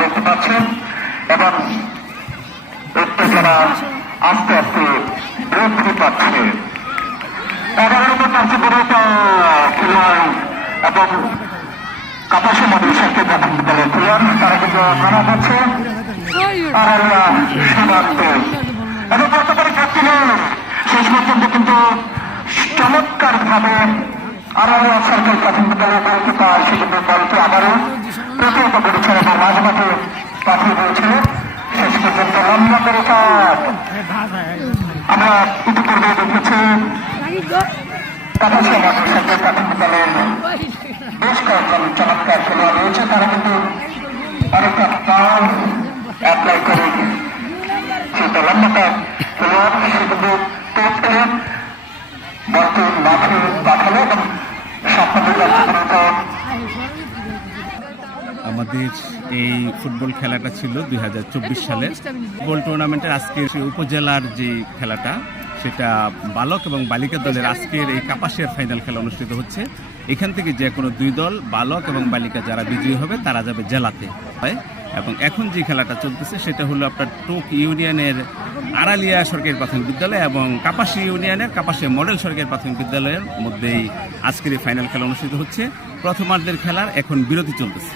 দেখতে পাচ্ছেন এবং উত্তেজনা আস্তে আস্তে বৃদ্ধি পাচ্ছে। 11 নম্বর কার্যকরিতা খেলোয়াড় এবং কাপাসী মডেল সরকারি প্রাথমিক বিদ্যালয়ের খেলোয়াড় তারা কিন্তু মারা যাচ্ছে আড়ালিয়া সীমান্ত এবং বর্তমানে ক্যাপ্টেনের শেষ পর্যন্ত কিন্তু চমৎকার ভাবে আড়ালিয়া সরকারি প্রাথমিক বিদ্যালয়ের গোলকিপার সে কিন্তু বলকে আবারও প্রতিহত করেছে এবং মাঝে মাঝে পাঠিয়ে দিয়েছিল। শেষ পর্যন্ত লম্বা করে আমরা ইতিপূর্বে দেখেছি কাপাসিয়া মডেল সরকারি প্রাথমিক বিদ্যালয়ের বেশ কয়েকজন চমৎকার খেলোয়াড় রয়েছে, তারা কিন্তু অনেকটা পাওয়ার অ্যাপ্লাই করে সেটা লম্বাটা খেলোয়াড় সে কিন্তু টেস্ট পেলেন বলকে মাঠে পাঠালো এবং আমাদের এই ফুটবল খেলাটা ছিল 2024 সালে ফুটবল টুর্নামেন্টের আজকের উপজেলার যে খেলাটা সেটা বালক এবং বালিকা দলের আজকের এই কাপাসিয়ার ফাইনাল খেলা অনুষ্ঠিত হচ্ছে। এখান থেকে যে কোনো দুই দল বালক এবং বালিকা যারা বিজয়ী হবে তারা যাবে জেলাতে হয়। এবং এখন যে খেলাটা চলতেছে সেটা হলো আপনার টোক ইউনিয়নের আড়ালিয়া সরকারি প্রাথমিক বিদ্যালয় এবং কাপাসী ইউনিয়নের কাপাসিয়া মডেল সরকারি প্রাথমিক বিদ্যালয়ের মধ্যেই আজকের এই ফাইনাল খেলা অনুষ্ঠিত হচ্ছে। প্রথমার্ধের খেলার এখন বিরতি চলতেছে।